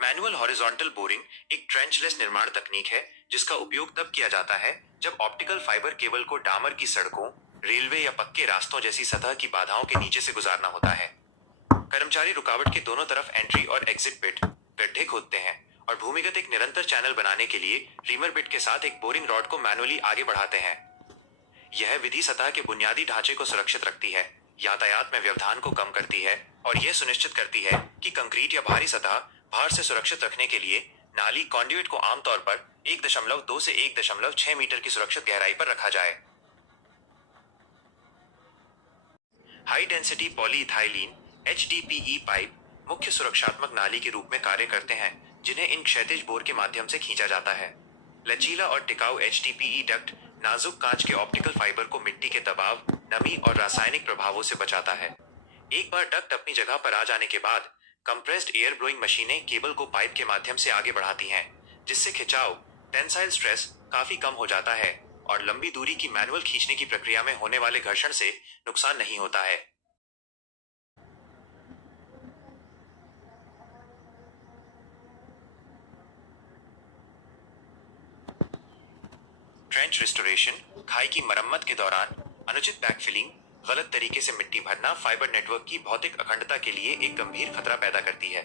Manual horizontal boring एक ट्रेंचलेस निर्माण तकनीक है जिसका उपयोग तब किया जाता है जब ऑप्टिकल फाइबर केबल को डामर की सड़कों, रेलवे या पक्के रास्तों जैसी सतह की बाधाओं के नीचे से गुजारना होता है। कर्मचारी रुकावट के दोनों तरफ एंट्री और एग्जिट पिट, गड्ढे खोदते हैं और भूमिगत एक निरंतर चैनल बनाने के लिए रीमर बिट के साथ एक बोरिंग रॉड को मैनुअली आगे बढ़ाते हैं। यह विधि सतह के बुनियादी ढांचे को सुरक्षित रखती है, यातायात में व्यवधान को कम करती है और यह सुनिश्चित करती है कि कंक्रीट या भारी सतह भार से सुरक्षित रखने के लिए नाली कॉन्ड्यूइट को आमतौर पर 1.2 से 1.6 मीटर की सुरक्षित गहराई पर रखा जाए। High density polyethylene HDPE pipe मुख्य सुरक्षात्मक नाली के रूप में कार्य करते हैं जिन्हें इन क्षैतिज बोर के माध्यम से खींचा जाता है। लचीला और टिकाऊ HDPE डक्ट नाजुक कांच के ऑप्टिकल फाइबर को मिट्टी के दबाव, नमी और रासायनिक प्रभावों से बचाता है। एक बार डक्ट अपनी जगह पर आ जाने के बाद कंप्रेस्ड एयर ब्लोइंग मशीनें केबल को पाइप के माध्यम से आगे बढ़ाती हैं, जिससे खिंचाव, टेंसाइल स्ट्रेस काफी कम हो जाता है और लंबी दूरी की मैनुअल खींचने की प्रक्रिया में होने वाले घर्षण से नुकसान नहीं होता है। ट्रेंच रिस्टोरेशन, खाई की मरम्मत के दौरान अनुचित बैकफिलिंग, गलत तरीके से मिट्टी भरना फाइबर नेटवर्क की भौतिक अखंडता के लिए एक गंभीर खतरा पैदा करती है।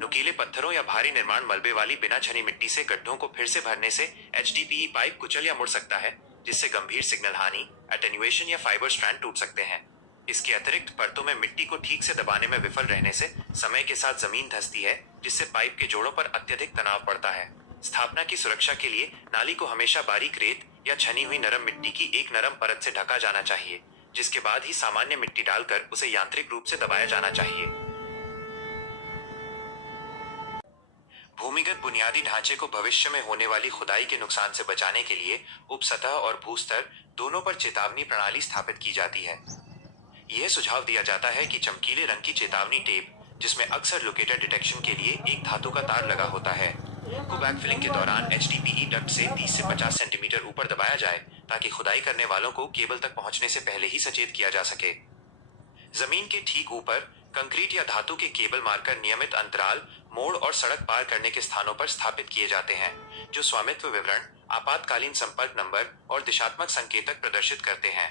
नुकीले पत्थरों या भारी निर्माण मलबे वाली बिना छनी मिट्टी से गड्ढों को फिर से भरने से HDPE पाइप कुचल या मुड़ सकता है, जिससे गंभीर सिग्नल हानि, एटेन्युएशन या फाइबर स्ट्रैंड टूट सकते हैं। इसके अतिरिक्त परतों में मिट्टी को ठीक से दबाने में विफल रहने से समय के साथ जमीन धंसती है, जिससे पाइप के जोड़ों पर अत्यधिक तनाव पड़ता है। स्थापना की सुरक्षा के लिए नाली को हमेशा बारीक रेत या छनी हुई नरम मिट्टी की एक नरम परत से ढका जाना चाहिए, जिसके बाद ही सामान्य मिट्टी डालकर उसे यांत्रिक रूप से दबाया जाना चाहिए। भूमिगत बुनियादी ढांचे को भविष्य में होने वाली खुदाई के नुकसान से बचाने के लिए उपसतह और भूस्तर दोनों पर चेतावनी प्रणाली स्थापित की जाती है। यह सुझाव दिया जाता है कि चमकीले रंग की चेतावनी टेप, जिसमें अक्सर लोकेटर डिटेक्शन के लिए एक धातु का तार लगा होता है, को बैकफिलिंग के दौरान HDPE डक्ट से 30 से 50 सेंटीमीटर ऊपर दबाया जाए ताकि खुदाई करने वालों को केबल तक पहुंचने से पहले ही सचेत किया जा सके। जमीन के ठीक ऊपर कंक्रीट या धातु के केबल मार्कर नियमित अंतराल, मोड़ और सड़क पार करने के स्थानों पर स्थापित किए जाते हैं, जो स्वामित्व विवरण, आपातकालीन संपर्क नंबर और दिशात्मक संकेतक प्रदर्शित करते हैं।